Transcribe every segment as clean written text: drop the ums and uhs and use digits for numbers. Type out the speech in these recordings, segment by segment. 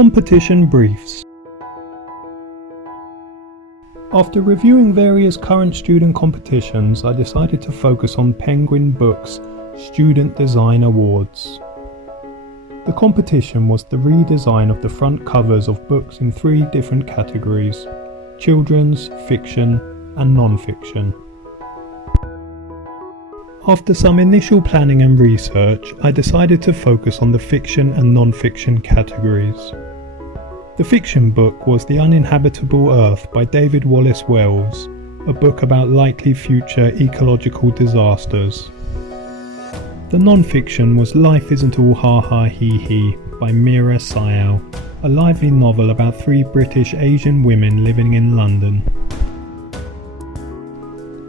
Competition briefs. After reviewing various current student competitions, I decided to focus on Penguin Books' Student Design Awards. The competition was the redesign of the front covers of books in 3 different categories: children's, fiction, and non-fiction. After some initial planning and research, I decided to focus on the fiction and non-fiction categories. The fiction book was The Uninhabitable Earth by David Wallace Wells, a book about likely future ecological disasters. The non-fiction was Life Isn't All Ha Ha He He by Meera Syal, a lively novel about 3 British Asian women living in London.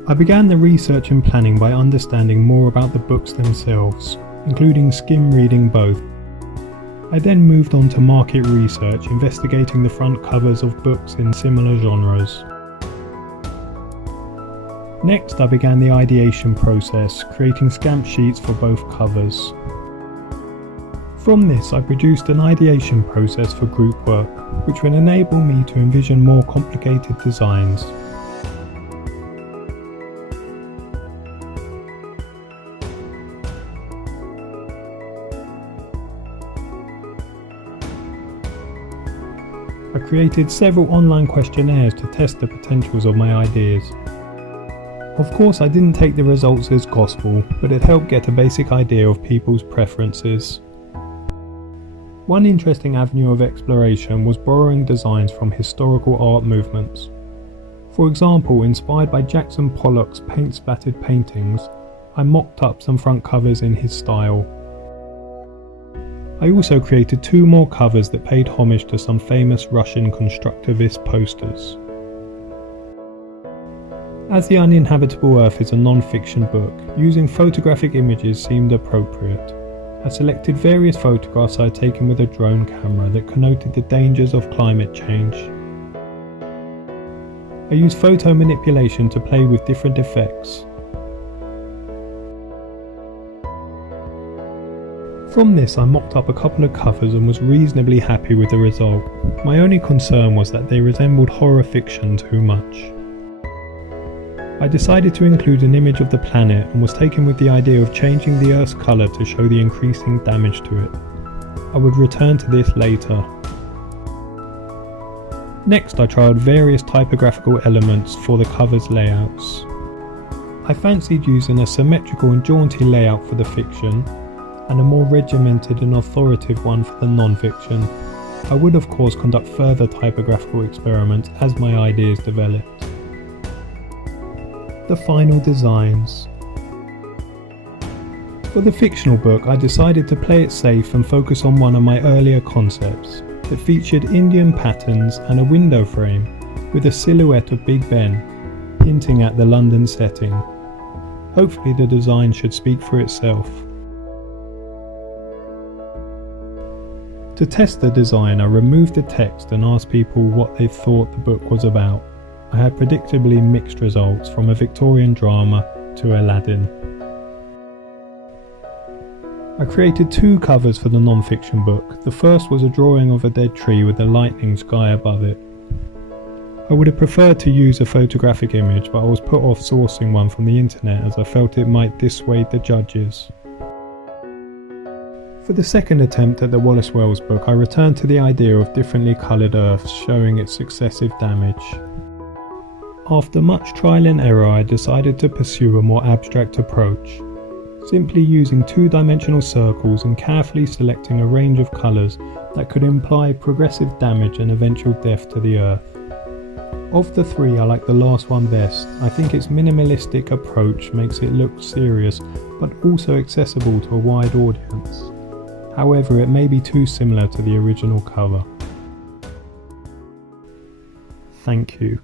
I began the research and planning by understanding more about the books themselves, including skim reading both. I then moved on to market research, investigating the front covers of books in similar genres. Next, I began the ideation process, creating stamp sheets for both covers. From this, I produced an ideation process for group work, which will enable me to envision more complicated designs. I created several online questionnaires to test the potentials of my ideas. Of course, I didn't take the results as gospel, but it helped get a basic idea of people's preferences. One interesting avenue of exploration was borrowing designs from historical art movements. For example, inspired by Jackson Pollock's paint-splattered paintings, I mocked up some front covers in his style. I also created 2 more covers that paid homage to some famous Russian constructivist posters. As The Uninhabitable Earth is a non-fiction book, using photographic images seemed appropriate. I selected various photographs I had taken with a drone camera that connoted the dangers of climate change. I used photo manipulation to play with different effects. From this, I mocked up a couple of covers and was reasonably happy with the result. My only concern was that they resembled horror fiction too much. I decided to include an image of the planet and was taken with the idea of changing the Earth's colour to show the increasing damage to it. I would return to this later. Next, I tried various typographical elements for the cover's layouts. I fancied using a symmetrical and jaunty layout for the fiction, and a more regimented and authoritative one for the non-fiction. I would of course conduct further typographical experiments as my ideas developed. The final designs. For the fictional book, I decided to play it safe and focus on one of my earlier concepts that featured Indian patterns and a window frame with a silhouette of Big Ben, hinting at the London setting. Hopefully the design should speak for itself. To test the design, I removed the text and asked people what they thought the book was about. I had predictably mixed results, from a Victorian drama to Aladdin. I created 2 covers for the non-fiction book. The first was a drawing of a dead tree with a lightning sky above it. I would have preferred to use a photographic image, but I was put off sourcing one from the internet as I felt it might dissuade the judges. For the second attempt at the Wallace Wells book, I returned to the idea of differently coloured earths showing its successive damage. After much trial and error, I decided to pursue a more abstract approach, simply using 2-dimensional circles and carefully selecting a range of colours that could imply progressive damage and eventual death to the earth. Of the 3, I like the last one best. I think its minimalistic approach makes it look serious, but also accessible to a wide audience. However, it may be too similar to the original cover. Thank you.